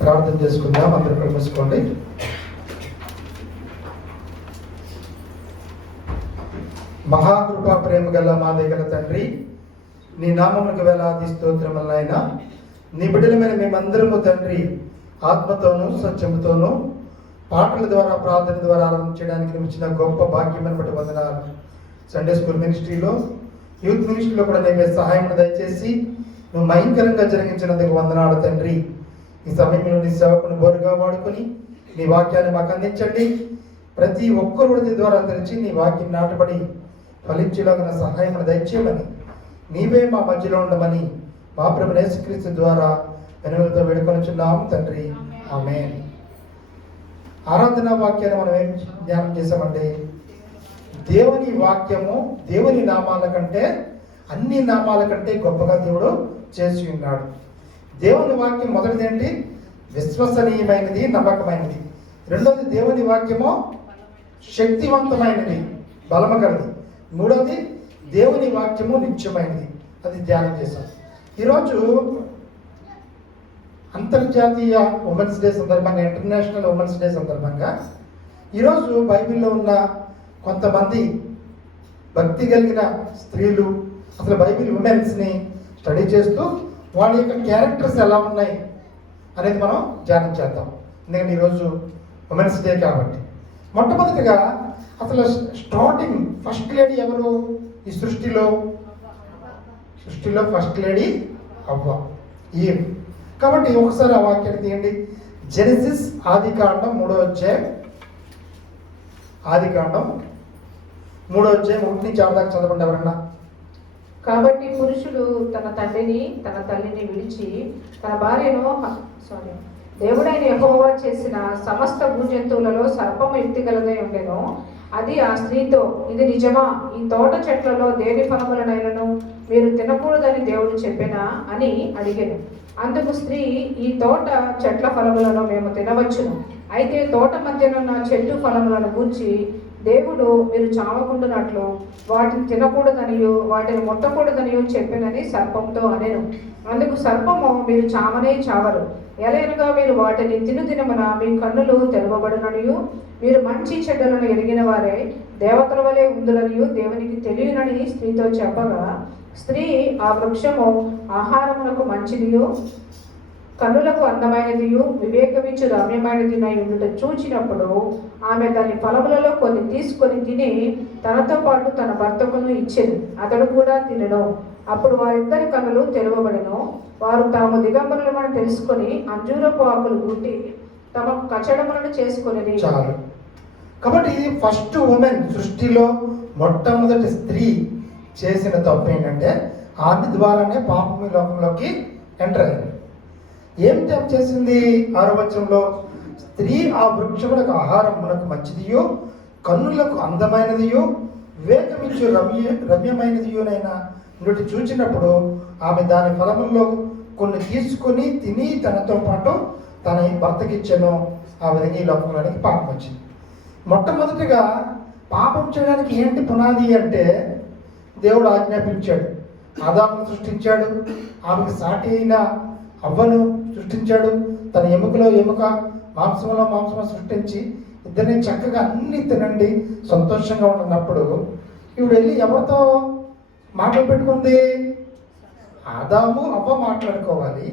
ప్రార్థన చేసుకుందాం. అందరూ కలుసుకోండి. మహాకృపా ప్రేమ గల మా దగ్గర తండ్రి, నీ నామములకు వేలాది స్తోత్రములైనా. నీ బిడ్డలమైన మేమందరము తండ్రి ఆత్మతోనూ సత్యముతోనూ పాటల ద్వారా ప్రార్థన ద్వారా ఆరాధించడానికి ఇచ్చిన గొప్ప భాగ్యమని బట్టి వందనాలు. సండే స్కూల్ మినిస్ట్రీలో, యూత్ మినిస్ట్రీలో కూడా నీవే సహాయం దయచేసి నువ్వు భయంకరంగా జరిగించినందుకు వందనాలు తండ్రి. ఈ సమయంలో నీ సేవకుని బోరుగా వాడుకొని నీ వాక్యాన్ని మాకు అందించండి. ప్రతి ఒక్కరు నీ ద్వారా తెరిచి నీ వాక్యం నాటబడి ఫలించేలాగా సహాయం దయచేయమని, నీవే మా మధ్యలో ఉండమని మా ప్రభువు యేసుక్రీస్తు ద్వారా వెనుకలతో వేడుకొనిచున్నాము తండ్రి. ఆమేన్. ఆరాధన వాక్యాన్ని మనం ఏం ధ్యానం చేసామంటే, దేవుని వాక్యము దేవుని నామాల కంటే, అన్ని నామాల కంటే గొప్పగా దేవుడు చేసి ఉన్నాడు. దేవుని వాక్యం మొదటిది ఏంటి? విశ్వసనీయమైనది, నమ్మకమైనది. రెండోది దేవుని వాక్యము శక్తివంతమైనది, బలమగలది. మూడవది దేవుని వాక్యము నిత్యమైనది. అది ధ్యానం చేశాం. ఈరోజు అంతర్జాతీయ ఉమెన్స్ డే సందర్భంగా, ఇంటర్నేషనల్ ఉమెన్స్ డే సందర్భంగా ఈరోజు బైబిల్లో ఉన్న కొంతమంది భక్తి కలిగిన స్త్రీలు అసలు బైబిల్ ఉమెన్స్ని స్టడీ చేస్తూ వాళ్ళ యొక్క క్యారెక్టర్స్ ఎలా ఉన్నాయి అనేది మనం ధ్యానం చేద్దాం. ఎందుకంటే ఈరోజు ఉమెన్స్ డే కాబట్టి. మొట్టమొదటిగా అసలు స్టార్టింగ్ ఫస్ట్ లేడీ ఎవరు ఈ సృష్టిలో? ఫస్ట్ లేడీ అవ్వ, ఈవ్. కాబట్టి ఒకసారి ఆ వాక్యాన్ని తీయండి. జెనసిస్ ఆదికాండం 3వ అధ్యాయం, ఆదికాండం 3వ అధ్యాయం 1 నుంచి 6 దాకా చదవండి ఎవరన్నా. కాబట్టి పురుషుడు తన తండ్రిని తన తల్లిని విడిచి తన భార్యను దేవుడైన యెహోవా చేసిన సమస్త భూజంతువులలో సర్పము యుక్తి గలదై ఉండెను. అది ఆ స్త్రీతో, ఇది నిజమా? ఈ తోట చెట్లలో దేని ఫలములనైనను మీరు తినకూడదని దేవుడు చెప్పెనా అని అడిగాను. అందుకు స్త్రీ, ఈ తోట చెట్ల ఫలములను మేము తినవచ్చును, అయితే తోట మధ్యనున్న చెట్టు ఫలములను గూర్చి దేవుడు మీరు చావకుండునట్లు వాటిని తినకూడదనియు వాటిని ముట్టకూడదనియు చెప్పినని సర్పంతో అనెను. అందుకు సర్పము, మీరు చావనే చావరు, ఎలయనగా మీరు వాటిని తినుదినమున మీ కన్నులు తెరవబడుననియు మీరు మంచి చెడ్డలను ఎరిగిన వారే దేవతల వలె ఉందులనియు దేవునికి తెలియనని స్త్రీతో చెప్పగా, స్త్రీ ఆ వృక్షము ఆహారమునకు మంచిదియు కన్నులకు అందమైనదియు వివేకమిచ్చు రమ్యమైనదినై ఉండుట చూచినప్పుడు ఆమె దాని ఫలములలో కొన్ని తీసుకొని తిని తనతో పాటు తన భర్తకును ఇచ్చెను. అతడు కూడా తినెను. అప్పుడు వారిద్దరి కన్నులు తెరవబడెను. వారు తాము దిగంబరులమని తెలుసుకొని అంజూరపు ఆకులు గుట్టి తమకు కచడములను చేసుకొనిది. చాలు. కాబట్టి ఫస్ట్ ఉమెన్, సృష్టిలో మొట్టమొదటి స్త్రీ చేసిన తప్పు ఏంటంటే ఆమె ద్వారానే పాపం ఈ లోకంలోకి ఎంటర్ అయింది. ఏం తప్పు చేసింది? 6వ వచనంలో, స్త్రీ ఆ వృక్షములకు ఆహారం మనకు మంచిదియో కన్నులకు అందమైనదియో వివేకమిచ్చు రమ్యమైనదియోనైనా నుండి చూచినప్పుడు ఆమె దాని ఫలముల్లో కొన్ని తీసుకొని తిని తనతో పాటు తన భర్తకిచ్చెను. ఆ విధంగా ఈ లోకంలోనికి పాపం వచ్చింది. మొట్టమొదటిగా పాపం చేయడానికి ఏంటి పునాది అంటే, దేవుడు ఆజ్ఞాపించాడు. ఆదామును సృష్టించాడు, ఆమెకు సాటి అయిన అవ్వను సృష్టించాడు. తన ఎముకలో ఎముక, మాంసంలో మాంసము సృష్టించి ఇద్దరిని చక్కగా అన్ని తినండి సంతోషంగా ఉన్నప్పుడు ఇవి వెళ్ళి ఎవరితో మాటలు పెట్టుకుంది? ఆదాము అవ్వ మాట్లాడుకోవాలి,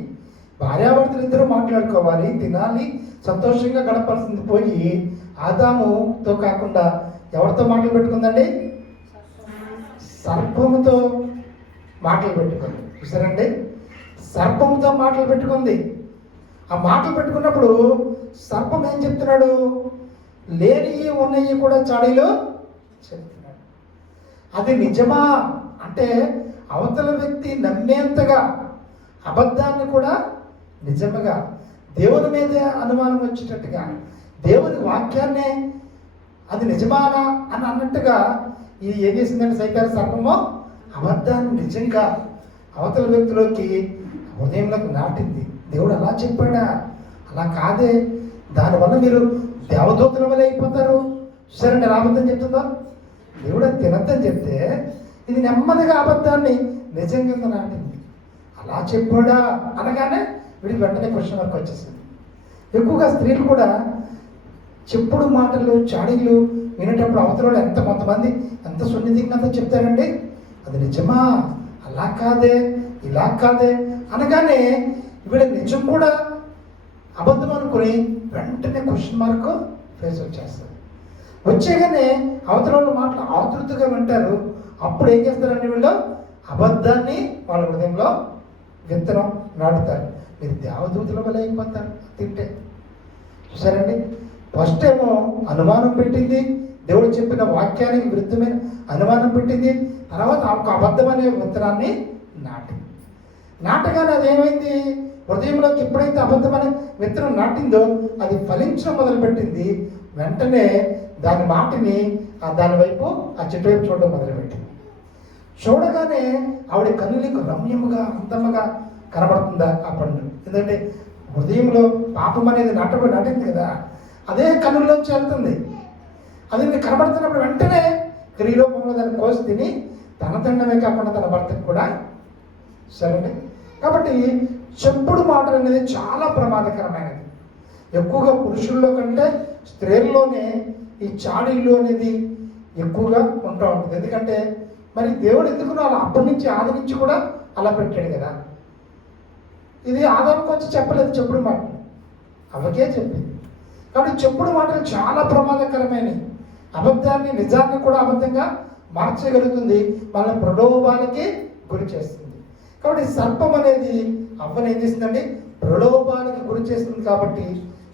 భార్యాభర్తలు ఇద్దరు మాట్లాడుకోవాలి, తినాలి, సంతోషంగా గడపాల్సింది పోయి ఆదాముతో కాకుండా ఎవరితో మాటలు పెట్టుకుందండి? సర్పముతో మాటలు పెట్టుకుంది. చూసారండి, సర్పంతో మాటలు పెట్టుకుంది. ఆ మాటలు పెట్టుకున్నప్పుడు సర్పం ఏం చెప్తున్నాడు? లేనివి ఉన్నవి కూడా చాడీలో చెప్తున్నాడు. అది నిజమా అంటే అవతల వ్యక్తి నమ్మేంతగా అబద్ధాన్ని కూడా నిజముగా, దేవుని మీదే అనుమానం వచ్చేటట్టుగా, దేవుని వాక్యాన్నే అది నిజమానా అని అన్నట్టుగా ఇది ఏం చేసిందంటే సైతాన్ సర్పము అబద్ధాన్ని నిజంగా అవతల వ్యక్తిలోకి హృదయంలోకి నాటింది. దేవుడు అలా చెప్పాడా? అలా కాదే, దానివల్ల మీరు దేవదూతల వల్ల అయిపోతారు. సరే అబద్ధం చెప్తుందా? దేవుడు అది తినద్దని చెప్తే ఇది నెమ్మదిగా అబద్ధాన్ని నిజం కింద నాటింది. అలా చెప్పాడా అనగానే వీడికి వెంటనే క్వశ్చన్ మార్క్ వచ్చేసింది. ఎక్కువగా స్త్రీలు కూడా చెప్పుడు మాటలు చాడీలు వినేటప్పుడు అవతల ఎంత కొంతమంది ఎంత సున్నితంగా చెప్తారండి, అది నిజమా, అలా కాదే, ఇలా కాదే అనగానే వీళ్ళ నిజం కూడా అబద్ధం అనుకుని వెంటనే క్వశ్చన్ మార్క్ ఫేస్ వచ్చేస్తుంది. వచ్చేగానే అవతల వాళ్ళ మాటలు ఆతృతగా వింటారు. అప్పుడు ఏం చేస్తారండి, వీళ్ళు అబద్ధాన్ని వాళ్ళ హృదయంలో విత్తనం నాటుతారు. మీరు దేవదూతుల వల్ల అయిపోతారు తింటే. చూసారండి, ఫస్ట్ ఏమో అనుమానం పెట్టింది, దేవుడు చెప్పిన వాక్యానికి విరుద్ధమైన అనుమానం పెట్టింది. తర్వాత ఒక అబద్ధం అనే విత్తనాన్ని నాటగానే అదేమైంది, హృదయంలోకి ఎప్పుడైతే అబద్ధం అనే విత్తనం నాటిందో అది ఫలించడం మొదలుపెట్టింది. వెంటనే దాని మాటిని దాని వైపు ఆ చెట్టు వైపు చూడడం మొదలుపెట్టింది. చూడగానే ఆవిడ కన్నులకు రమ్యముగా అందముగా కనబడుతుందా ఆ పండు. ఎందుకంటే హృదయంలో పాపం అనేది నాటింది కదా, అదే కన్నుల్లోంచి వెళ్తుంది. అది కనబడుతున్నప్పుడు వెంటనే క్రియరూపంలో దాన్ని కోసి తిని తన తినడమే కాకుండా తన భర్తకు కూడా సరే. కాబట్టి చెప్పుడు మాటలు అనేది చాలా ప్రమాదకరమైనది. ఎక్కువగా పురుషుల్లో కంటే స్త్రీల్లోనే ఈ చాడీలు అనేది ఎక్కువగా ఉంటూ ఉంటుంది. ఎందుకంటే మరి దేవుడు ఎందుకు అలా అప్పటి నుంచి ఆది నుంచి కూడా అలా పెట్టాడు కదా. ఇది ఆదాముకు వచ్చి చెప్పలేదు చెప్పుడు మాటలు, అవకే చెప్పింది. కాబట్టి చెప్పుడు మాటలు చాలా ప్రమాదకరమైనవి. అబద్ధాన్ని నిజాన్ని కూడా అబద్ధంగా మార్చగలుగుతుంది, వాళ్ళ ప్రలోభాలకి గురి చేస్తుంది. కాబట్టి సర్పం అనేది అవ్వని ఏం చేస్తుందండి, ప్రలోభాలకి గురి చేస్తుంది. కాబట్టి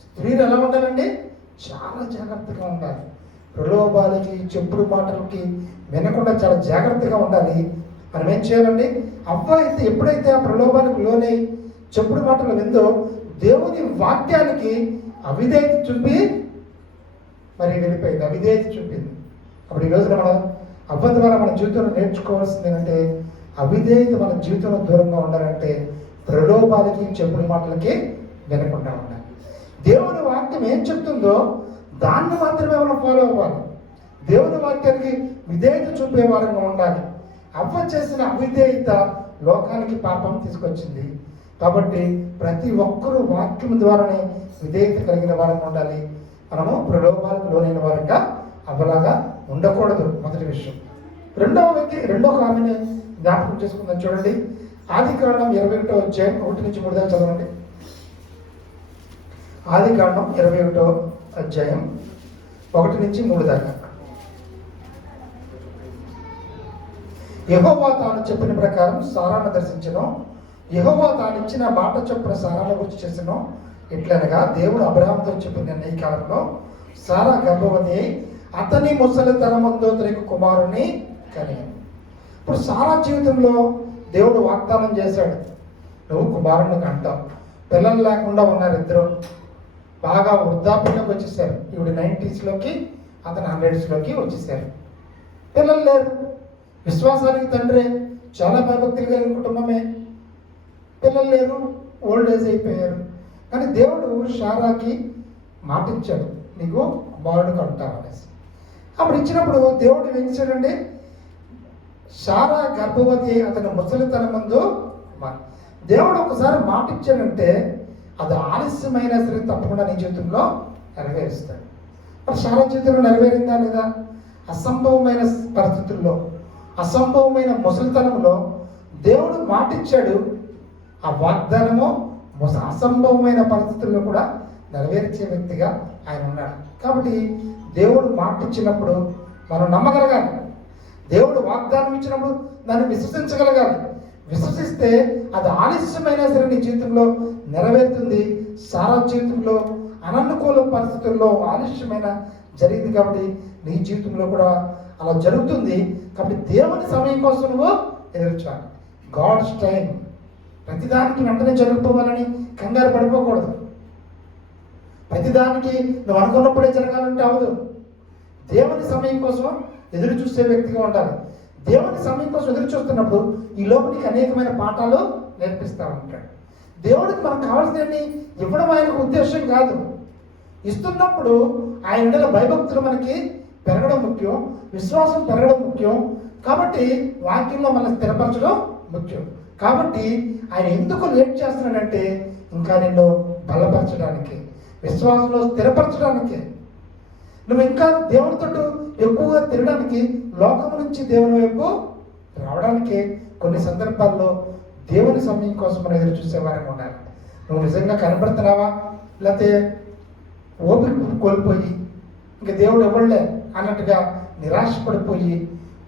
స్త్రీలు ఎలా ఉండాలండి, చాలా జాగ్రత్తగా ఉండాలి. ప్రలోభాలకి చెప్పుడు మాటలకి వినకుండా చాలా జాగ్రత్తగా ఉండాలి. మనం ఏం చేయాలండి, అవ్వ అయితే ఎప్పుడైతే ఆ ప్రలోభాలకు లోనై చెప్పుడు మాటలు విందో దేవుని వాక్యానికి అవిధేయత చూపి మరి వెళ్ళిపోయింది, అవిధేయత చూపింది. అప్పుడు ఈ రోజున మనం అవ్వ ద్వారా మన జీవితంలో నేర్చుకోవాల్సింది ఏంటంటే, అవిధేయత మన జీవితంలో దూరంగా ఉండాలంటే ప్రలోభాలకి చెప్పుడు మాటలకి వినకుండా ఉండాలి. దేవుని వాక్యం ఏం చెప్తుందో దాన్ని మాత్రమే మనం ఫాలో అవ్వాలి. దేవుని వాక్యానికి విధేయత చూపే వారంగా ఉండాలి. అవ్వ చేసిన అవిధేయత లోకానికి పాపం తీసుకొచ్చింది. కాబట్టి ప్రతి ఒక్కరూ వాక్యం ద్వారానే విధేయత కలిగిన వారంగా ఉండాలి. మనము ప్రలోభాలకు లోనైన వారంగా అవ్వలాగా ఉండకూడదు. మొదటి విషయం. రెండవ ఆమెను జ్ఞాపకం చేసుకుందాం. చూడండి, ఆదికాండం 21వ అధ్యాయం 1 నుంచి 3 దాకా చదవండి. ఆదికాండం 21వ అధ్యాయం 1 నుంచి 3 దాకా. యెహోవా తాను చెప్పిన ప్రకారం సారాను దర్శించను. యెహోవా తాను ఇచ్చిన మాట చొప్పున సారాను గురించి చేసను. ఎట్లనగా దేవుడు అబ్రహాముతో చెప్పిన ఈ కాలంలో సారా గర్భవతి అయి అతని ముసలితనమందు తనకు కుమారుని కనిగాను. ఇప్పుడు సారా జీవితంలో దేవుడు వాగ్దానం చేశాడు, నువ్వు కుమారుని కంటావు. పిల్లలు లేకుండా ఉన్నారు ఇద్దరు, బాగా వృద్ధాప్యంలోకి వచ్చేసారు. ఈవిడ 90sలోకి అతను 100sలోకి వచ్చేసారు. పిల్లలు లేరు. విశ్వాసానికి తండ్రి, చాలా భయభక్తులు కలిగిన కుటుంబమే. పిల్లలు లేరు, ఓల్డ్ ఏజ్ అయిపోయారు. కానీ దేవుడు సారాకి మాట ఇచ్చాడు, నీకు కుమారుడు కంటావు అనేసి. అప్పుడు ఇచ్చినప్పుడు దేవుడు ఏం చేశాడండి, సారా గర్భవతి అతని ముసలితనం ముందు దేవుడు ఒకసారి మాట ఇచ్చాడంటే అది ఆలస్యమైన సరే తప్పకుండా నీ జీవితంలో నెరవేరుస్తాడు. మరి సారా జీవితంలో నెరవేరిందా లేదా? అసంభవమైన పరిస్థితుల్లో, అసంభవమైన ముసలితనంలో దేవుడు మాట ఇచ్చాడు. ఆ వాగ్దానము అసంభవమైన పరిస్థితుల్లో కూడా నెరవేర్చే వ్యక్తిగా ఆయన ఉన్నాడు. కాబట్టి దేవుడు మాట ఇచ్చినప్పుడు మనం నమ్మగలగాలి. దేవుడు వాగ్దానం ఇచ్చినప్పుడు దాన్ని విశ్వసించగలగాలి. విశ్వసిస్తే అది ఆలస్యమైనా సరే నీ జీవితంలో నెరవేరుతుంది. సారా జీవితంలో అననుకూల పరిస్థితుల్లో ఆలస్యమైన జరిగింది కాబట్టి నీ జీవితంలో కూడా అలా జరుగుతుంది. కాబట్టి దేవుని సమయం కోసం నువ్వు ఎదుర్చాలి. God's time. ప్రతిదానికి వెంటనే జరిగిపోవాలని కంగారు పడిపోకూడదు. ప్రతిదానికి నువ్వు అనుకున్నప్పుడే జరగాలంటే అవదు. దేవుని సమయం కోసం ఎదురు చూసే వ్యక్తిగా ఉండాలి. దేవుని సమయం కోసం ఎదురు చూస్తున్నప్పుడు ఈ లోపలికి అనేకమైన పాఠాలు నేర్పిస్తూ ఉంటాడు. దేవుడికి మనకు కావాల్సినవి ఇవ్వడం ఆయనకు ఉద్దేశం కాదు. ఇస్తున్నప్పుడు ఆయన భయభక్తులు మనకి పెరగడం ముఖ్యం, విశ్వాసం పెరగడం ముఖ్యం. కాబట్టి వాక్యంలో మనం స్థిరపరచడం ముఖ్యం. కాబట్టి ఆయన ఎందుకు లేట్ చేస్తున్నాడంటే ఇంకా నిన్ను బలపరచడానికి, విశ్వాసంలో స్థిరపరచడానికి, నువ్వు ఇంకా దేవునితో ఎక్కువగా తిరగడానికి, లోకం నుంచి దేవుని వైపు రావడానికి కొన్ని సందర్భాల్లో దేవుని సమయం కోసం మనం ఎదురు చూసేవారని ఉండాలి. నువ్వు నిజంగా కనబడుతున్నావా, లేకపోతే ఓపిక కోల్పోయి ఇంకా దేవుడు ఎవరులే అన్నట్టుగా నిరాశపడిపోయి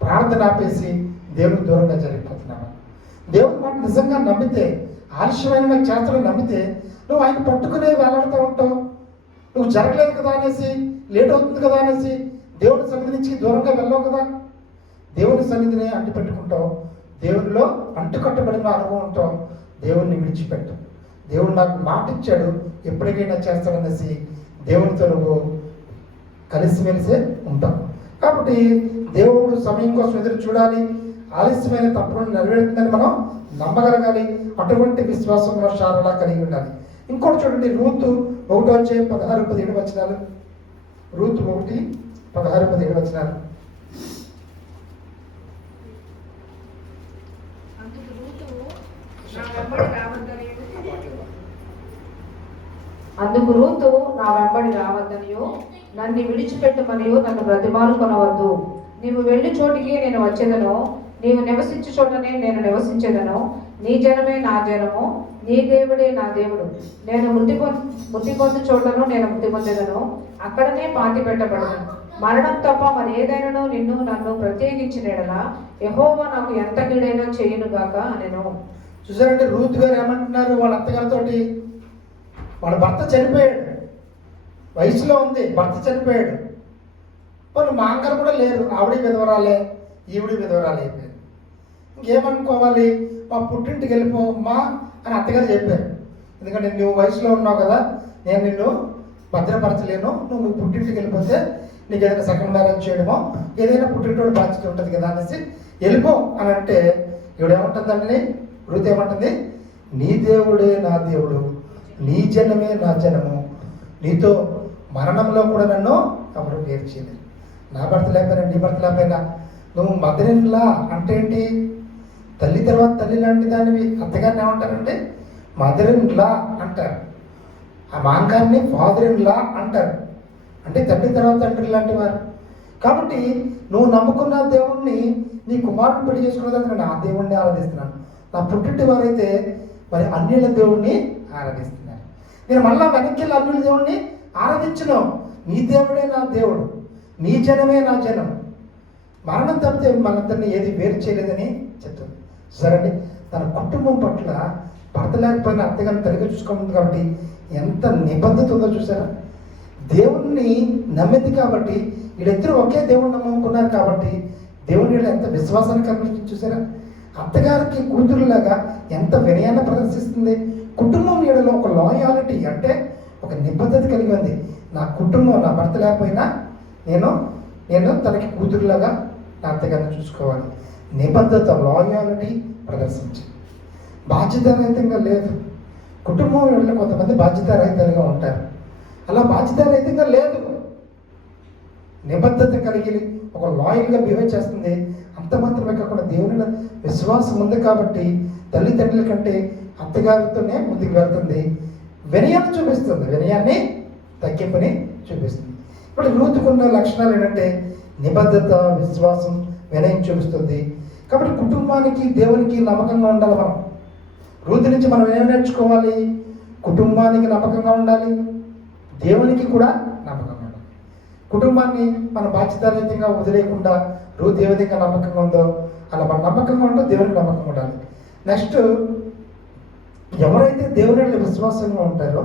ప్రార్థన ఆపేసి దేవునికి దూరంగా జరిగిపోతున్నావా? దేవుని మాట నిజంగా నమ్మితే, ఆలస్యమైన చేతలు నమ్మితే నువ్వు ఆయన పట్టుకునే వేలాడుతూ ఉంటావు. నువ్వు జరగలేదు కదా అనేసి, లేట్ అవుతుంది కదా అనేసి దేవుని సన్నిధి నుంచి దూరంగా వెళ్ళవు కదా. దేవుని సన్నిధిని అంటి పెట్టుకుంటావు, దేవునిలో అంటుకట్టబడిన అనుభవంతో దేవుణ్ణి విడిచిపెట్టు. దేవుడు నాకు మాట ఇచ్చాడు, ఎప్పటికైనా చేస్తాడనేసి దేవునితో నువ్వు కలిసిమెలిసే ఉంటావు. కాబట్టి దేవుడు సమయం కోసం ఎదురు చూడాలి, ఆలస్యమైన తప్పులను నెరవేరుతుందని మనం నమ్మగలగాలి. అటువంటి విశ్వాసంలో శారలా కలిగి ఉండాలి. ఇంకోటి చూడండి, రూతు 1:16-17 రూతు 1:16-17. అందుకు రూతు నా వెంబడి రావద్దనియు, నన్ను విడిచిపెట్టమనియు నన్ను బ్రతిమాలు కొనవద్దు. నీవు వెళ్ళి చోటికి నేను వచ్చేదను, నీవు నివసించు చోటనే నేను నివసించేదను. నీ జనమే నా జనము, నీ దేవుడే నా దేవుడు. నేను మృతి పొందు చోటను నేను మృతి పొందేదను, అక్కడనే పాతి పెట్టబడను. మరణం తప్ప మరి ఏదైనాను నిన్ను నన్ను ప్రత్యేకించిన ఎడల యెహోవా నాకు ఎంత కీడైనా చేయునుగాక అనెను. చూసారంటే రూత్ గారు ఏమంటున్నారు, వాళ్ళ అత్తగారితోటి, వాళ్ళ భర్త చనిపోయాడు, వయసులో ఉంది, భర్త చనిపోయాడు, వాళ్ళు మాంగారు కూడా లేరు, ఆవిడ విధవరాలే, ఈవిడి విధవరాలే అయిపోయారు. ఇంకేమనుకోవాలి, మా పుట్టింటికి వెళ్ళిపోమ్మా అని అత్తగారు చెప్పారు. ఎందుకంటే నువ్వు వయసులో ఉన్నావు కదా, నేను నిన్ను భద్రపరచలేను, నువ్వు మీ పుట్టింటికి వెళ్ళిపోతే నీకు ఏదైనా సెకండ్ మ్యారేజ్ చేయడమో ఏదైనా పుట్టింటోడు బాధ్యత ఉంటుంది కదా అనేసి వెళ్ళిపో అని అంటే, ఇవిడేమంటుందండి, రూత్ ఏమంటుంది, నీ దేవుడే నా దేవుడు, నీ జనమే నా జనము, నీతో మరణంలో కూడా నన్ను ఎవరు వేరు చేయలేదు. నా భర్త లేకపోయినా నీ భర్త లేకపోయినా నువ్వు మదర్ ఇన్ లా అంటే ఏంటి, తల్లి తర్వాత తల్లి లాంటి దానివి. అత్తగారిని ఏమంటారంటే మదర్ ఇన్ లా అంటారు, ఆ మాంగారిని ఫాదర్ ఇన్ లా అంటారు, అంటే తండ్రి తర్వాత తండ్రి లాంటి వారు. కాబట్టి నువ్వు నమ్ముకున్న దేవుణ్ణి నీ కుమారుడు పెళ్లి చేసుకున్నదానికి నేను ఆ దేవుణ్ణి ఆరాధిస్తున్నాను. నా పుట్టింటి వారైతే మరి అన్యుల దేవుణ్ణి ఆరాధిస్తున్నారు. నేను మళ్ళా వెనక్కి వెళ్ళి అన్యుల దేవుణ్ణి ఆరాధించను. నీ దేవుడే నా దేవుడు, నీ జనమే నా జనం. మరణం తప్పితే మనందరినీ ఏది వేరు చేయలేదని చెప్తుంది. సరే, తన కుటుంబం పట్ల భర్త లేకపోయినా అత్తగారిని తల్లిగా చూసుకోమంది కాబట్టి ఎంత నిబద్ధత ఉందో చూసారా. దేవుణ్ణి నమ్మింది కాబట్టి, వీళ్ళిద్దరూ ఒకే దేవుణ్ణి నమ్ముకున్నారు కాబట్టి దేవుని ఎంత విశ్వాసాన్ని కనిపించి చూసారా. అత్తగారికి కూతురులాగా ఎంత వినయాన్ని ప్రదర్శిస్తుంది. కుటుంబం ఏడలో ఒక లాయాలిటీ అంటే ఒక నిబద్ధత కలిగి ఉంది. నా కుటుంబం, నా భర్త లేకపోయినా నేను తనకి కూతురులాగా నా అత్తగారిని చూసుకోవాలి. నిబద్ధత, లాయాలిటీ ప్రదర్శించి బాధ్యతారహితంగా లేదు. కుటుంబం ఏడలో కొంతమంది బాధ్యతారహితంగా ఉంటారు, అలా బాధ్యతారహితంగా లేదు. నిబద్ధత కలిగి ఒక లాయల్గా బిహేవ్ చేస్తుంది. అంత మాత్రమే కాకుండా దేవునిలో విశ్వాసం ఉంది కాబట్టి తల్లిదండ్రుల కంటే అత్తగారితోనే ముందుకు వెళ్తుంది. వినయాన్ని చూపిస్తుంది, వినయాన్ని తగ్గింపుని చూపిస్తుంది. ఇప్పుడు రూతుకున్న లక్షణాలు ఏంటంటే నిబద్ధత, విశ్వాసం, వినయం చూపిస్తుంది. కాబట్టి కుటుంబానికి దేవునికి నమ్మకంగా ఉండాలి. మనం రూతు నుంచి మనం ఏం నేర్చుకోవాలి, కుటుంబానికి నమ్మకంగా ఉండాలి, దేవునికి కూడా నమ్మకంగా ఉండాలి. కుటుంబాన్ని మన బాధ్యతారహితంగా వదిలేయకుండా రూతు ఏ విధంగా నమ్మకంగా ఉందో అలా మన నమ్మకంగా ఉందో దేవునికి నమ్మకంగా ఉండాలి. నెక్స్ట్, ఎవరైతే దేవుని విశ్వాసంగా ఉంటారో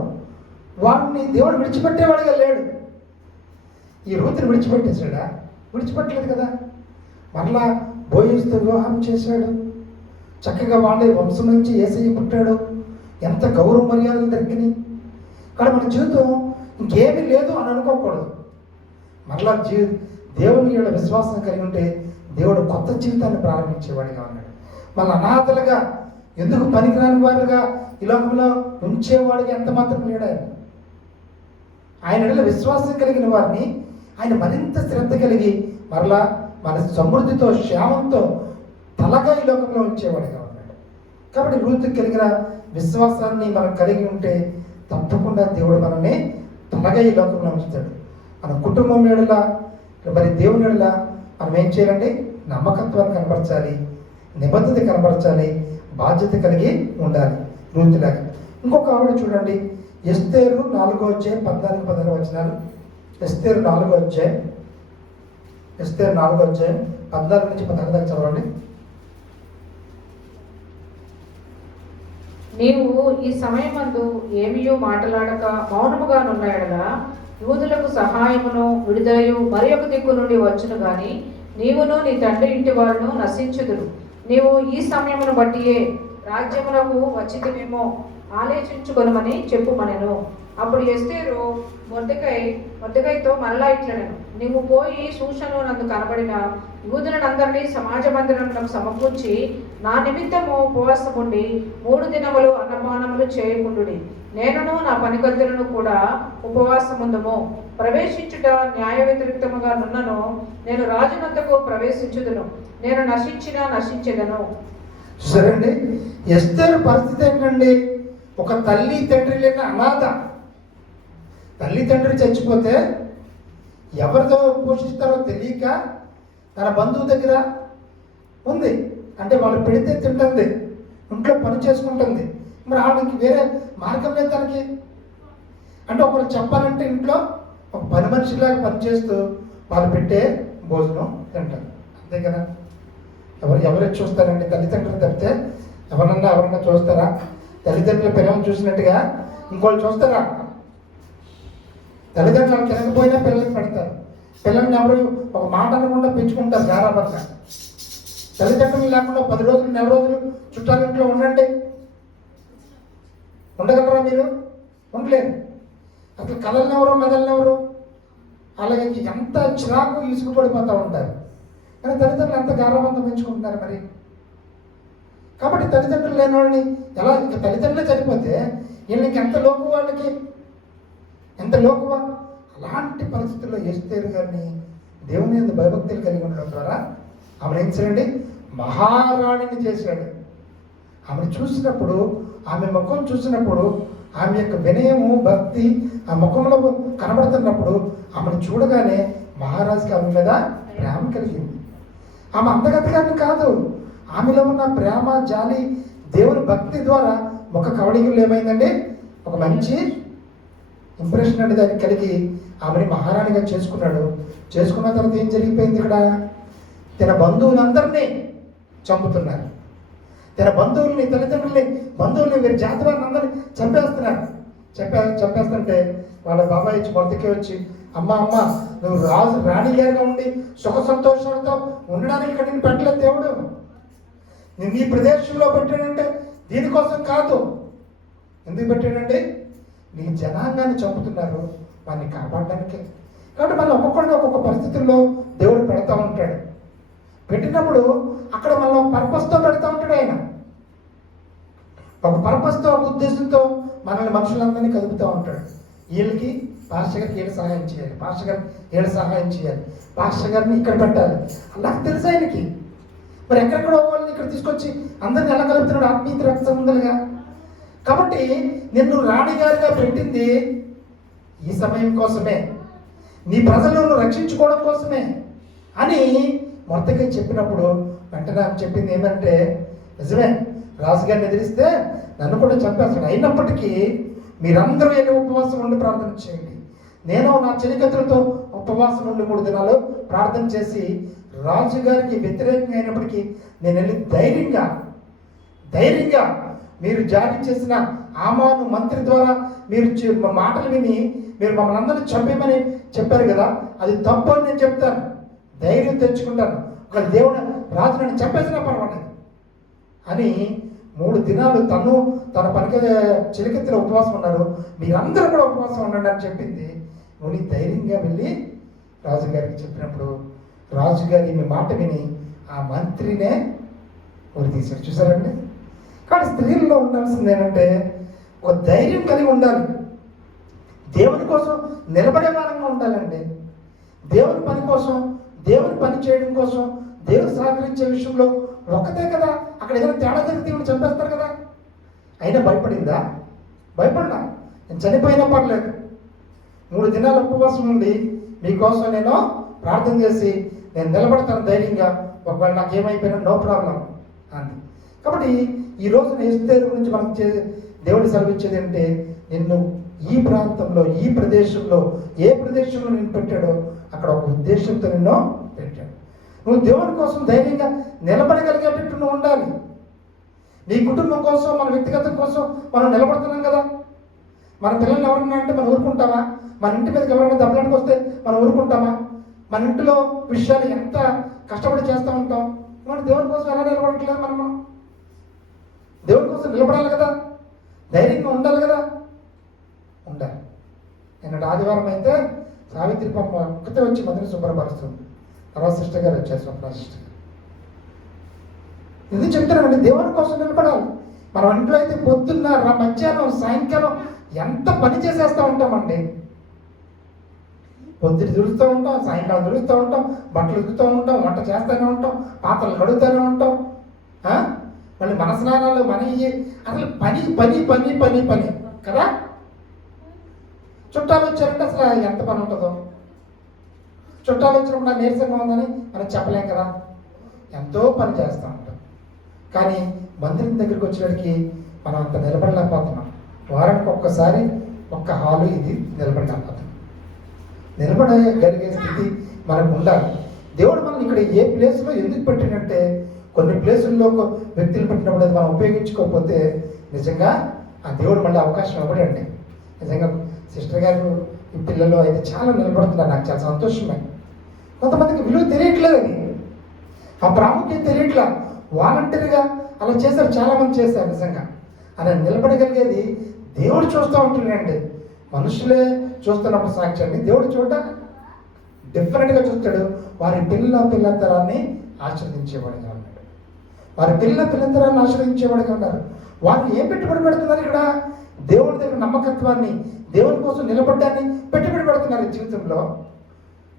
వాడిని దేవుడు విడిచిపెట్టేవాడిగా లేడు. ఈ రూతుని విడిచిపెట్టేశాడా? విడిచిపెట్టలేదు కదా. మరలా బోయజుతో వివాహం చేశాడు, చక్కగా వాళ్ళ వంశం నుంచి యేసయ్య పుట్టాడు, ఎంత గౌరవ మర్యాదలు దొరికినాయి. కానీ మన జీవితం ఇంకేమీ లేదు అని అనుకోకూడదు. మరలా దేవుని యొక్క విశ్వాసం కలిగి ఉంటే దేవుడు కొత్త జీవితాన్ని ప్రారంభించేవాడిగా ఉన్నాడు. మళ్ళీ అనాథలుగా, ఎందుకు పనికిరాని వారుగా ఈ లోకంలో ఉంచేవాడిగా ఎంత మాత్రం లేడు. ఆయన విశ్వాసం కలిగిన వారిని ఆయన మరింత శ్రద్ధ కలిగి మరలా మన సమృద్ధితో, క్షేమంతో తలగా ఈ లోకంలో ఉంచేవాడిగా ఉన్నాడు. కాబట్టి రూతుకి కలిగిన విశ్వాసాన్ని మనం కలిగి ఉంటే తప్పకుండా దేవుడు మనల్ని త్వరగా ఈ లోకంలో ఉంచుతాడు. మన కుటుంబం ఎడల మరి దేవుని ఎడల మనం ఏం చేయాలంటే నమ్మకత్వాన్ని కనపరచాలి, నిబద్ధత కనపరచాలి, బాధ్యత కలిగి ఉండాలి రూతులాగా. ఇంకొక ఆవిడ చూడండి, ఎస్తేరు 4:14-16 ఎస్తేరు 4:14-16 దాకా చదవండి. నీవు ఈ సమయమందు ఏమీయూ మాట్లాడక మౌనముగా నున్నాయడగా యూదులకు సహాయమును విడుదలయు మరి ఒక దిక్కు నుండి వచ్చును గాని నీవును నీ తండ్రి ఇంటి వారును నశించుదురు. నీవు ఈ సమయమును బట్టియే రాజ్యమునకు వచ్చితివేమో ఆలోచించుకొనమని చెప్పుమనెను. అప్పుడు ఎస్తేరు మొర్దెకైతో మరలా ఇట్లనెను, నీవు పోయి సూషను నందు కనబడిన యూదులనందరినీ సమాజ మందిరంలో సమకూర్చి నా నిమిత్తము ఉపవాసముండి 3 దినములు అన్నపానములు చేయకుండుడి. నేనును నా పనికత్తెలను కూడా ఉపవాసముందుము. ప్రవేశించుట న్యాయ వ్యతిరేక్తముగా నున్నను. నేను రాజునొద్దకు ప్రవేశించుదును. నేను నశించెదను. సరేండి, ఎస్తేరు పరిస్థితి ఏంటండి? ఒక తల్లి తండ్రి లేని అనాథ. తల్లి తండ్రి చచ్చిపోతే ఎవరితో పోషిస్తారో తెలియక తన బంధువు దగ్గర ఉంది. అంటే వాళ్ళు పెడితే తింటుంది, ఇంట్లో పని చేసుకుంటుంది. మరి ఆవిడకి వేరే మార్గం లేదు తనకి. అంటే ఒకరు చెప్పాలంటే ఇంట్లో ఒక పని మనిషిలాగా పనిచేస్తూ వాళ్ళు పెట్టే భోజనం తింటారు, అంతే కదా. ఎవరు చూస్తారండి? తల్లిదండ్రులు తప్పితే ఎవరన్నా చూస్తారా? తల్లిదండ్రుల పిల్లల్ని చూసినట్టుగా ఇంకోళ్ళు చూస్తారా? తల్లిదండ్రులు తినకపోయినా పిల్లలకి పెడతారు. పిల్లల్ని ఎవరు ఒక మాట అనకుండా పెంచుకుంటారు గారాబంగా. తల్లిదండ్రులు లేకుండా 10 రోజులు 4 రోజులు చుట్టాలింట్లో ఉండండి, ఉండగలరా మీరు? ఉండలేరు. అసలు కళలనెవరు మెదలనెవరు? అలాగే ఎంత చిరాకు ఇసుకుపడిపోతూ ఉంటారు. కానీ తల్లిదండ్రులు ఎంత గారాబంగా పెంచుకుంటున్నారు మరి. కాబట్టి తల్లిదండ్రులు లేని వాళ్ళని ఎలా, ఇంకా తల్లిదండ్రులే చనిపోతే వీళ్ళకి ఎంత లోకు, వాళ్ళకి ఎంత లోకువా. అలాంటి పరిస్థితుల్లో ఎస్తేరు గారిని దేవుని మీద భయభక్తులు కలిగి ఉండడం ద్వారా ఆమెను ఏం చేయండి, మహారాణిని చేశాడు. ఆమెను చూసినప్పుడు, ఆమె ముఖం చూసినప్పుడు, ఆమె యొక్క వినయము భక్తి ఆ ముఖంలో కనబడుతున్నప్పుడు ఆమెను చూడగానే మహారాజుకి ఆమె మీద ప్రేమ కలిగింది. ఆమె అందగతిగాని కాదు, ఆమెలో ఉన్న ప్రేమ జాలి దేవుని భక్తి ద్వారా ముఖ కవళికలు ఏమైందండి, ఒక మంచి ఇంప్రెషన్ అనేది దానికి కలిగి ఆమెని మహారాణిగా చేసుకున్నాడు. చేసుకున్న తర్వాత ఏం జరిగిపోయింది? ఇక్కడ తన బంధువులందరినీ చంపుతున్నారు. తన బంధువుల్ని, తల్లిదండ్రుల్ని, బంధువుల్ని, వీరి జాతి వారిని అందరినీ చంపేస్తున్నారు. చంపేస్తుంటే వాళ్ళ బాబాయ్ మొదటికే వచ్చి, అమ్మ నువ్వు రాణి గారిగా ఉండి సుఖ సంతోషాలతో ఉండడానికి ఇక్కడ నేను పెట్టలేదు దేవుడు. నేను ఈ ప్రదేశంలో పెట్టాడంటే దీనికోసం కాదు. ఎందుకు పెట్టాడంటే నీ జనాంగాన్ని చంపుతున్నారు, వాడిని కాపాడడానికి. కాబట్టి మనం ఒక్కొక్కరిని ఒక్కొక్క పరిస్థితుల్లో దేవుడు పెడతా ఉంటాడు. పెట్టినప్పుడు అక్కడ మనం పర్పస్తో పెడతా ఉంటాడు. ఆయన ఒక పర్పస్తో, ఒక ఉద్దేశంతో మనల్ని మనుషులందరినీ కదుపుతూ ఉంటాడు. వీళ్ళకి పాస్టర్ గారికి ఏడు సహాయం చేయాలి, పాస్టర్ గారికి ఏడు సహాయం చేయాలి, పాస్టర్ గారిని ఇక్కడ పెట్టాలి. అలా తెలుసు ఆయనకి. మరి ఎక్కడెక్కడో వాళ్ళని ఇక్కడ తీసుకొచ్చి అందరిని ఎలా కలుపుతున్నాడు? ఆత్మీయత రక్త సంబంధాలుగా. కాబట్టి నిన్ను రాణిగారిగా పెట్టింది ఈ సమయం కోసమే, నీ ప్రజలను రక్షించుకోవడం కోసమే అని మొర్దెకై చెప్పినప్పుడు వెంటనే ఆమె చెప్పింది ఏమంటే, నిజమే, రాజుగారిని ఎదిరిస్తే నన్ను కూడా చంపేస్తాడు. అయినప్పటికీ మీరందరూ వెళ్ళి ఉపవాసం ఉండి ప్రార్థన చేయండి. నేను నా చెలికత్తులతో ఉపవాసం ఉండి 3 దినాలు ప్రార్థన చేసి రాజుగారికి వ్యతిరేకంగా అయినప్పటికీ నేను వెళ్ళి ధైర్యంగా మీరు జారీ చేసిన ఆమాను మంత్రి ద్వారా మీరు మాటలు విని మీరు మమ్మల్ని అందరినీ చంపేమని చెప్పారు కదా, అది తప్పు అని నేను చెప్తాను. ధైర్యం తెచ్చుకుంటాను. ఒక దేవుడు రాజు నన్ను చంపేసినా పర్వాలేదు అని 3 దినాలు తన పనికి చిలికెత్తులో ఉపవాసం ఉన్నారు. మీరందరూ కూడా ఉపవాసం ఉండండి అని చెప్పింది. నువ్వు ధైర్యంగా వెళ్ళి రాజుగారికి చెప్పినప్పుడు రాజుగారి మీ మాట విని ఆ మంత్రినే ఊరి తీశాడు. చూసారండి. కానీ స్త్రీల్లో ఉండాల్సింది ఏంటంటే ఒక ధైర్యం కలిగి ఉండాలి. దేవుని కోసం నిలబడే వారంగా ఉండాలండి. దేవుని పని కోసం, దేవుని పని చేయడం కోసం, దేవుని సహకరించే విషయంలో ఒక్కతే కదా. అక్కడ ఏదైనా తేడా జరిగితే దేవుడు చంపేస్తారు కదా. అయినా భయపడిందా? భయపడినా. నేను చనిపోయినా పర్లేదు, 3 దినాల ఉపవాసం ఉండి మీకోసం నేను ప్రార్థన చేసి నేను నిలబడతాను ధైర్యంగా, ఒకవేళ నాకేమైపోయినా నో ప్రాబ్లం అంది. కాబట్టి ఈ రోజున ఎస్తేరు గురించి మనం దేవుడు సెలవిచ్చేది అంటే, నిన్ను ఈ ప్రాంతంలో, ఈ ప్రదేశంలో, ఏ ప్రదేశంలో నేను పెట్టాడో అక్కడ ఒక ఉద్దేశంతో నిన్ను పెట్టాడు. నువ్వు దేవుని కోసం ధైర్యంగా నిలబడగలిగేటట్టు నువ్వు ఉండాలి. నీ కుటుంబం కోసం, మన వ్యక్తిగతం కోసం మనం నిలబడుతున్నాం కదా. మన పిల్లల్ని ఎవరన్నా అంటే మనం ఊరుకుంటామా? మన ఇంటి మీదకి ఎవరైనా దెబ్బలానికి వస్తే మనం ఊరుకుంటామా? మన ఇంటిలో విషయాలు ఎంత కష్టపడి చేస్తూ ఉంటాం. మనం దేవుని కోసం ఎలా నిలబడట్లేదు? మనం దేవుని కోసం నిలబడాలి కదా, ధైర్యంగా ఉండాలి కదా, ఉండాలి. నిన్నటి ఆదివారం అయితే సావిత్రి పాప ఒక్కతే వచ్చి మందిని శుభ్రపరుస్తుంది. తర్వాత సిస్టర్ గారు వచ్చారు, స్వప్న సిస్టర్. ఇది చెప్తానండి, దేవుని కోసం నిలబడాలి. మనం ఇంట్లో అయితే పొద్దున్న మధ్యాహ్నం సాయంకాలం ఎంత పని చేసేస్తూ ఉంటామండి. పొద్దున దుడుస్తూ ఉంటాం, సాయంకాలం దుడుస్తూ ఉంటాం, బట్టలు ఉతుకుతూ ఉంటాం, వంట చేస్తూనే ఉంటాం, పాత్రలు కడుగుతూనే ఉంటాం, మళ్ళీ మన స్నానాలు మన అసలు పని పని పని పని పని కదా. చుట్టాలు వచ్చారంటే అసలు ఎంత పని ఉంటుందో. చుట్టాలు వచ్చినప్పుడు నాకు నీరసంగా ఉందని మనం చెప్పలేం కదా, ఎంతో పని చేస్తూ ఉంటాం. కానీ మందిరం దగ్గరికి వచ్చేటికి మనం అంత నిలబడలేకపోతున్నాం. వారానికి ఒక్కసారి ఒక్క హాలు ఇది నిలబడలేకపోతున్నాం. నిలబడగలిగే స్థితి మనకు ఉండాలి. దేవుడు మనం ఇక్కడ ఏ ప్లేస్లో ఎందుకు పెట్టినంటే, కొన్ని ప్లేసుల్లో వ్యక్తులు పెట్టినప్పుడు అది మనం ఉపయోగించుకోకపోతే నిజంగా ఆ దేవుడు మళ్ళీ అవకాశం ఇవ్వడండి. నిజంగా సిస్టర్ గారు ఈ పిల్లలు అయితే చాలా నిలబడుతున్నారు, నాకు చాలా సంతోషమే. కొంతమందికి విలువ తెలియట్లేదు, అది ఆ ప్రాముఖ్యత తెలియట్లా. వాలంటీర్గా అలా చేశారు, చాలామంది చేశారు. నిజంగా అలా నిలబడగలిగేది దేవుడు చూస్తూ ఉంటున్నాడండి. మనుషులే చూస్తున్నప్పుడు సాక్ష్యాన్ని దేవుడు చూడడానికి డిఫరెంట్గా చూస్తాడు. వారి పిల్లతరాన్ని ఆశ్రదించేవాడిగా ఉన్నాడు. వారి పిల్లతరాన్ని ఆశ్రదించేవాడిగా ఉన్నారు. వారు ఏం పెట్టుబడి పెడుతున్నారు ఇక్కడ? దేవుడి దగ్గర నమ్మకత్వాన్ని, దేవుని కోసం నిలబడ్డాన్ని పెట్టుబడి పెడుతున్నారు జీవితంలో.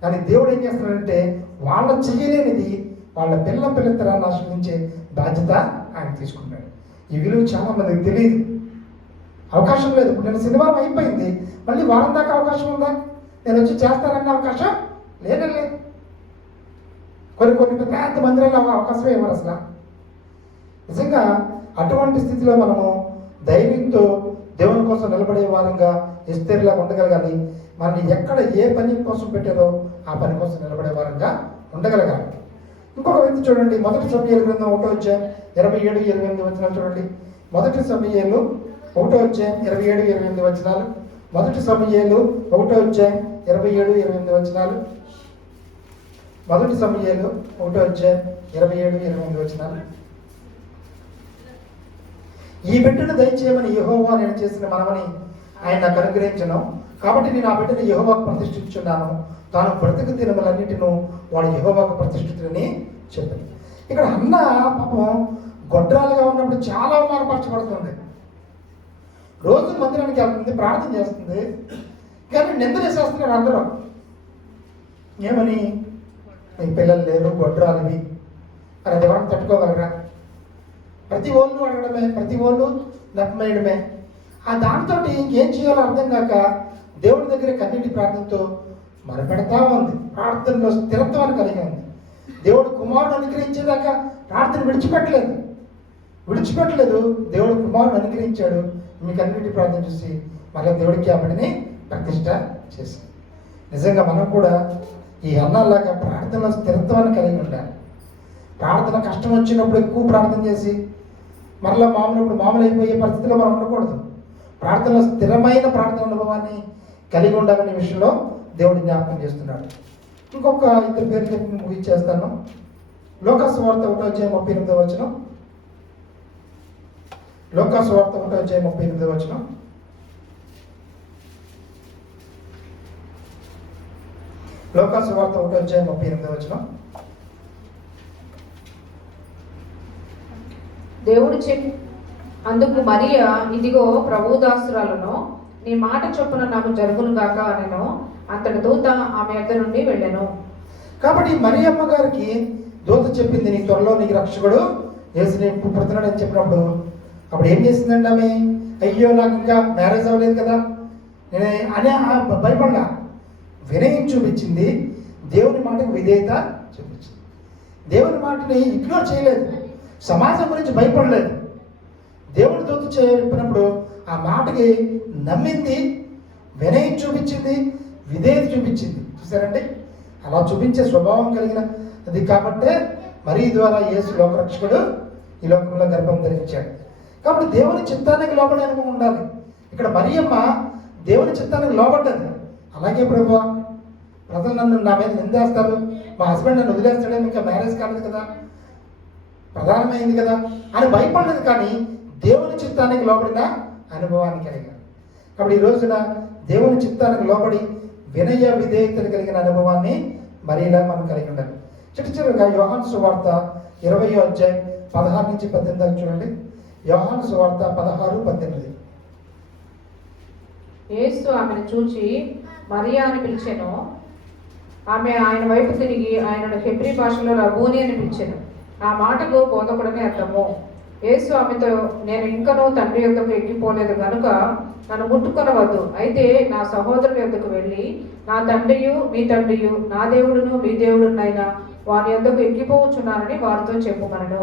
కానీ దేవుడు ఏం చేస్తున్నాడంటే, వాళ్ళ చేయలేనిది వాళ్ళ పిల్లతరాన్ని ఆశ్రదించే బాధ్యత ఆయన తీసుకున్నాడు. ఈ విలువ చాలా మందికి తెలియదు, అవకాశం లేదు. ఇప్పుడు నేను శనివారం అయిపోయింది, మళ్ళీ వారం దాకా అవకాశం ఉందా? నేను వచ్చి చేస్తానన్న అవకాశం లేదు. కొన్ని పెద్ద మందిరాల్లో అవకాశమే ఇవ్వరు అసలు. నిజంగా అటువంటి స్థితిలో మనము ధైర్యంతో దేవుని కోసం నిలబడే వారంగా ఎస్తేరులా ఉండగలగాలి. మనల్ని ఎక్కడ ఏ పని కోసం పెట్టారో ఆ పని కోసం నిలబడే వారంగా ఉండగలగాలి. ఇంకొక వ్యక్తి చూడండి, 1 సమూయేలు గ్రంథం 1:27-28 వచనాలు చూడండి. 1 సమూయేలు 1:27-28 వచనాలు. 1 సమూయేలు 1:27-28 వచనాలు. 1 సమూయేలు 1:27-28 వచనాలు. ఈ బిడ్డను దయచేయమని యెహోవా నేను చేసిన మనమని ఆయన నాకు అనుగ్రహించను, కాబట్టి నేను ఆ బిడ్డను యెహోవాకు ప్రతిష్ఠించున్నాను. తాను బ్రతుకు దినములన్నిటిను వాడు యెహోవాకు ప్రతిష్ఠితులని చెప్పింది. ఇక్కడ అన్న పాపం గొడ్రాలుగా ఉన్నప్పుడు చాలా అవమానపరచబడుతుంది. రోజు మందిరానికి వెళ్తుంది, ప్రార్థన చేస్తుంది, కానీ నింద చేసేస్తున్నారు అందరూ. ఏమని? నీ పిల్లలు లేరు, గొడ్రాలివి అని. అది ఎవరైనా తట్టుకోగలరా? ప్రతి ఓళ్ళు అడగడమే, ప్రతి ఓళ్ళు నప్పమేయడమే. ఆ దాంతో ఇంకేం చేయాలో అర్థం కాక దేవుడి దగ్గర కన్నీటి ప్రార్థనతో మొరపెడతా ఉంది. ప్రార్థనలో స్థిరత్వాన్ని కలిగి ఉంది. దేవుడు కుమారుడు అనుగ్రహించేదాకా ప్రార్థన విడిచిపెట్టలేదు. దేవుడు కుమారుడు అనుగ్రహించాడు. మీకు అన్నిటి ప్రార్థన చూసి మళ్ళీ దేవుడికి ఆ బిడ్డని ప్రతిష్ట చేశాడు. నిజంగా మనం కూడా ఈ అన్నాలాగా ప్రార్థనలో స్థిరత్వాన్ని కలిగి ఉండాలి. ప్రార్థన కష్టం వచ్చినప్పుడు ఎక్కువ ప్రార్థన చేసి మరలా మామూలు అయిపోయే పరిస్థితిలో మనం ఉండకూడదు. ప్రార్థనలో స్థిరమైన ప్రార్థన అనుభవాన్ని కలిగి ఉండాలనే విషయంలో దేవుడు జ్ఞాపకం చేస్తున్నాడు. ఇంకొక 2 పేర్లు చెప్పి ముగించేస్తాను. లోకాసు వార్త 1:38 వచనం. లోకాసు వార్త 1:38 వచనం. లోకాసు వార్త 1:38 వచనం. దేవుడు చెప్పి అందుకు మరియా, ఇదిగో ప్రభువు దాసురాలను, నీ మాట చొప్పున నాకు జరుగును గాక అనెను. అంతటి దూత ఆమె యొద్ద నుండి వెళ్ళెను. కాబట్టి మరియమ్మ గారికి దూత చెప్పింది, నీ త్వరలో నీకు రక్షకుడు యేసు పుడుతున్నాడు అని చెప్పినప్పుడు అప్పుడు ఏం చేసిందండి ఆమె? అయ్యో నాకు ఇంకా మ్యారేజ్ అవ్వలేదు కదా నేను అని భయపడ్డా. వినయం చూపించింది, దేవుని మాటకు విధేయత చూపించింది. దేవుని మాటని ఇగ్నోర్ చేయలేదు, సమాజం గురించి భయపడలేదు. దేవుని దూత చెప్పినప్పుడు ఆ మాటకి నమ్మింది, వినయం చూపించింది, విధేయత చూపించింది. చూసారండి, అలా చూపించే స్వభావం కలిగిన అది కాబట్టే మరి ద్వారా యేసు లోకరక్షకుడు ఈ లోకంలో గర్భం ధరించాడు. కాబట్టి దేవుని చిత్తానికి లోబడే అనుభవం ఉండాలి. ఇక్కడ మరియమ్మ దేవుని చిత్తానికి లోబడ్డది. అలాగే ప్రభువా, ప్రజలు నన్ను నా మీద నిందేస్తారు, మా హస్బెండ్ నన్ను వదిలేస్తాడే, ఇంకా మ్యారేజ్ కాలేదు కదా, ప్రధానమైంది కదా అని భయపడలేదు. కానీ దేవుని చిత్తానికి లోబడిన అనుభవాన్ని కలిగారు. కాబట్టి ఈ రోజున దేవుని చిత్తానికి లోబడి వినయ విధేయతలు కలిగిన అనుభవాన్ని మరీలా మనం కలిగి ఉండాలి. చివరిగా యోహాను సువార్త 20వ అధ్యాయం 16 నుంచి 18 దాకా చూడండి. యోహాను సువార్త 16-18. యేసు ఆమెను చూచి మరియా అని పిలిచెను. ఆమె ఆయన వైపు తిరిగి ఆయనను హెబ్రీ భాషలో రబ్బూని అని పిలిచెను. ఆ మాటకు బోధకుడని అర్థము. యేసు ఆమెతో, నేను ఇంకనూ తండ్రి యొద్దకు ఎక్కిపోలేదు గనుక నన్ను ముట్టుకొనవద్దు. అయితే నా సహోదరుల యొద్దకు వెళ్ళి నా తండ్రియు మీ తండ్రియు, నా దేవుడును మీ దేవుడునైనా వారి యొద్దకు ఎక్కిపోవచ్చున్నానని వారితో చెప్పుమనను.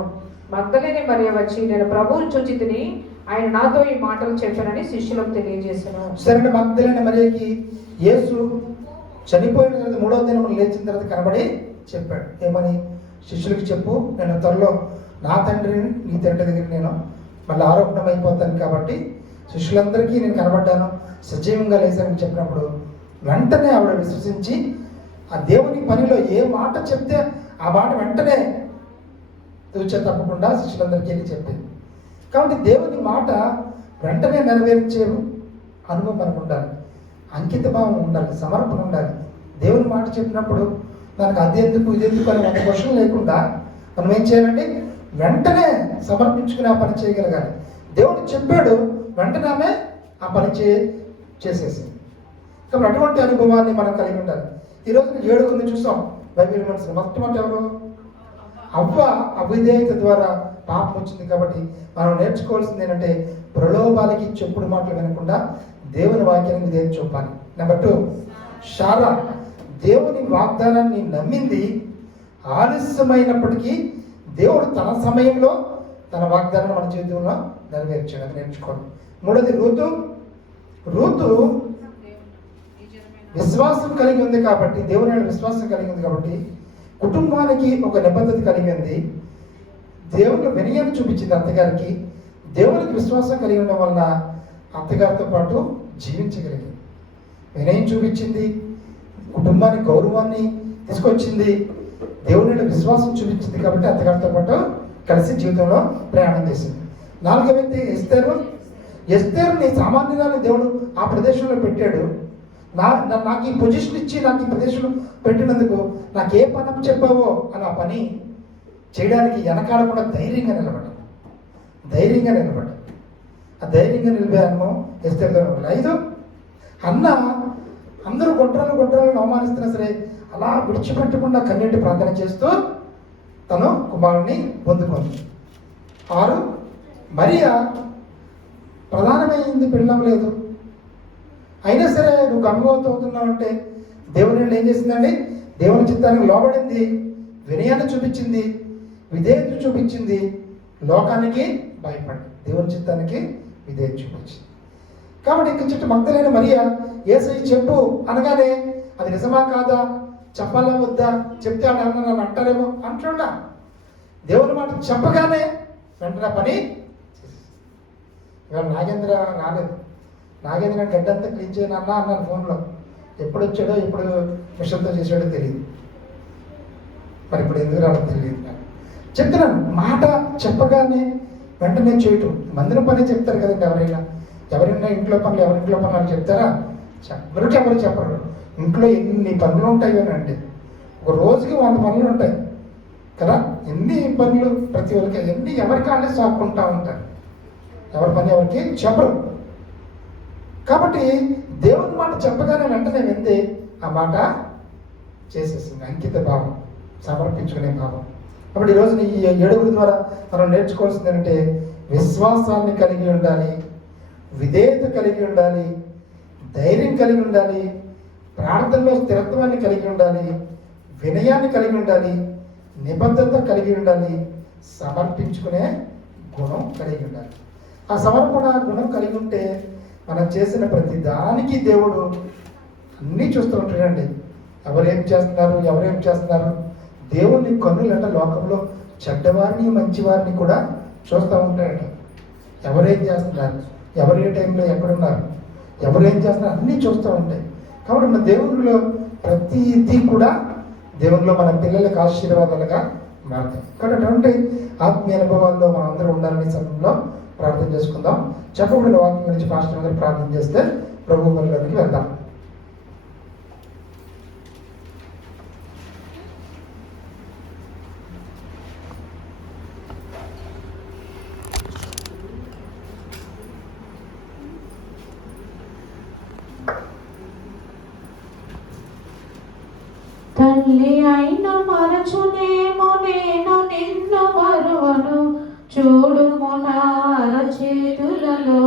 మగ్దలేని మరియ వచ్చి, నేను ప్రభువుని చూచి తిని ఆయన నాతో ఈ మాటలు చెప్పానని శిష్యులకు తెలియజేశాను. సరే, మగ్దలేని మరియకి యేసు చనిపోయిన తర్వాత 3వ దినం లేచిన తర్వాత కనబడి చెప్పాడు. ఏమని? శిష్యులకు చెప్పు, నేను త్వరలో నా తండ్రిని నీ తండ్రి దగ్గర నేను మళ్ళీ ఆరోపణం అయిపోతాను, కాబట్టి శిష్యులందరికీ నేను కనబడ్డాను, సజీవంగా లేచానని చెప్పినప్పుడు వెంటనే ఆవిడ విశ్వసించి ఆ దేవుని పనిలో ఏ మాట చెప్తే ఆ మాట వెంటనే తూచే తప్పకుండా శిష్యులందరికీ వెళ్ళి చెప్పింది. కాబట్టి దేవుని మాట వెంటనే నెరవేర్చే అనుభవం మనకు ఉండాలి, అంకిత భావం ఉండాలి, సమర్పణ ఉండాలి. దేవుని మాట చెప్పినప్పుడు దానికి అదెందుకు ఇదెందుకు అని 100 క్వశ్చన్ లేకుండా మనం ఏం చేయాలండి? వెంటనే సమర్పించుకుని ఆ పని చేయగలగాలి. దేవుడు చెప్పాడు, వెంటనే ఆమె ఆ పని చేసేసింది. కాబట్టి అటువంటి అనుభవాన్ని మనం కలిగి ఉండాలి. ఈరోజు 7 చూసాం బైబిల్ మనసు. మొట్టమొదటి ఎవరు? అవ్వ అవిధేయత ద్వారా పాపం వచ్చింది. కాబట్టి మనం నేర్చుకోవాల్సింది ఏంటంటే ప్రలోభాలకి చెప్పుడు మాటలు వినకుండా దేవుని వాక్యాన్ని విధేయత చూపాలి. నెంబర్ 2, శారా దేవుని వాగ్దానాన్ని నమ్మింది. ఆలస్యమైనప్పటికీ దేవుడు తన సమయంలో తన వాగ్దానాన్ని మన జీవితంలో నెరవేర్చాడు. అది నేర్చుకోవాలి. 3వది రూతు విశ్వాసం కలిగి ఉంది కాబట్టి, దేవుని విశ్వాసం కలిగి ఉంది కాబట్టి కుటుంబానికి ఒక నిబద్ధత కలిగింది. దేవుని వినయాన్ని చూపించింది అత్తగారికి. దేవునికి విశ్వాసం కలిగి ఉండడం వలన అత్తగారితో పాటు జీవించగలిగింది. వినయం చూపించింది, కుటుంబానికి గౌరవాన్ని తీసుకొచ్చింది, దేవుని విశ్వాసం చూపించింది కాబట్టి అత్తగారితో పాటు కలిసి జీవితంలో ప్రయాణం చేసింది. 4వ వ్యక్తి ఎస్తేరుని సామాన్యురాలు దేవుడు ఆ ప్రదేశంలో పెట్టాడు. నాకు ఈ పొజిషన్ ఇచ్చి నాకు ఈ ప్రదేశంలో పెట్టినందుకు నాకు ఏ పని చెప్పావో అని ఆ పని చేయడానికి వెనకాడకుండా ధైర్యంగా నిలబడి ఆ ధైర్యంగా నిలిపే అనుభవం ఎస్తేరుతో. 5, అన్న అందరూ గొడ్రాలను అవమానిస్తున్నా సరే అలా విడిచిపెట్టకుండా కన్నీటి ప్రార్థన చేస్తూ తను కుమారుని పొందుకుంది. 6, మరియా ప్రధానమైంది పెళ్ళవలేదు, అయినా సరే నువ్వు గర్భవతి అవుతున్నావు అంటే దేవుని ఏం చేసిందండి? దేవుని చిత్తానికి లోబడింది, వినయాన్ని చూపించింది, విధేయత చూపించింది, లోకానికి భయపడి దేవుని చిత్తానికి విధేయత చూపించింది. కాబట్టి ఇంక చుట్టూ మగ్దలేని మరియా యేసయ్య చెప్పు అనగానే అది నిజమా కాదా, చెప్పాలా వద్దా, చెప్తే నన్ను అంటారేమో అంటున్నా. దేవుని మాట చెప్పగానే వెంటనే పని. ఇవాళ నాగేంద్ర రాలేదు. నాగేంద్ర గడ్డంతా క్లీన్ చేయను అన్నాను ఫోన్లో. ఎప్పుడు వచ్చాడో ఎప్పుడు మిషన్తో చేసాడో తెలియదు. మరి ఇప్పుడు ఎందుకు రావడం తెలియదు. చెప్తున్నాను, మాట చెప్పగానే వెంటనే చేయటం. మందిరం పనే చెప్తారు కదండి. ఎవరైనా ఇంట్లో పనులు ఎవరింట్లో పనులు చెప్తారా? ఎవరు చెప్పరు. ఇంట్లో ఎన్ని పనులు ఉంటాయోనండి. ఒక రోజుకి 100 పనులు ఉంటాయి కదా. ఎన్ని పనులు ప్రతి ఒక్కరికి, ఎన్ని ఎవరికి వాళ్ళే సాక్కుంటూ ఉంటారు. ఎవరి పని ఎవరికి చెప్పరు. కాబట్టి దేవుని మాట చెప్పగానే వెంటనే వింది ఆ మాట చేసేసింది. అంకిత భావం, సమర్పించుకునే భావం. కాబట్టి ఈరోజు ఈ 7 ద్వారా మనం నేర్చుకోవాల్సింది ఏంటంటే విశ్వాసాన్ని కలిగి ఉండాలి, విధేయత కలిగి ఉండాలి, ధైర్యం కలిగి ఉండాలి, ప్రార్థనలో స్థిరత్వాన్ని కలిగి ఉండాలి, వినయాన్ని కలిగి ఉండాలి, నిబద్ధత కలిగి ఉండాలి, సమర్పించుకునే గుణం కలిగి ఉండాలి. ఆ సమర్పణ గుణం కలిగి ఉంటే మనం చేసిన ప్రతి దానికి దేవుడు అన్నీ చూస్తూ ఉంటాడండి. ఎవరేం చేస్తున్నారు దేవుని కన్నులంట లోకంలో చెడ్డవారిని మంచివారిని కూడా చూస్తూ ఉంటాడట. ఎవరేం చేస్తున్నారు, ఎవరు ఏ టైంలో ఎక్కడున్నారు, ఎవరేం చేస్తున్నారు అన్నీ చూస్తూ ఉంటాయి. కాబట్టి మన దేవునిలో ప్రతిదీ కూడా దేవునిలో మన పిల్లలకు ఆశీర్వాదాలుగా మారుతాయి. కాబట్టి అటువంటి ఆత్మీయ అనుభవాల్లో మనం అందరూ ఉండాలని సమయంలో ప్రార్థన చేసుకుందాం. చెప్పబడిన వాక్యం గురించి పాస్టర్ గారు ప్రార్థన చేస్తే ప్రభు పనులకి వెళ్దాం. తల్లి అయిన మరచునేమో నేను నిన్ను మరువను, చూడుము నా చేతులలో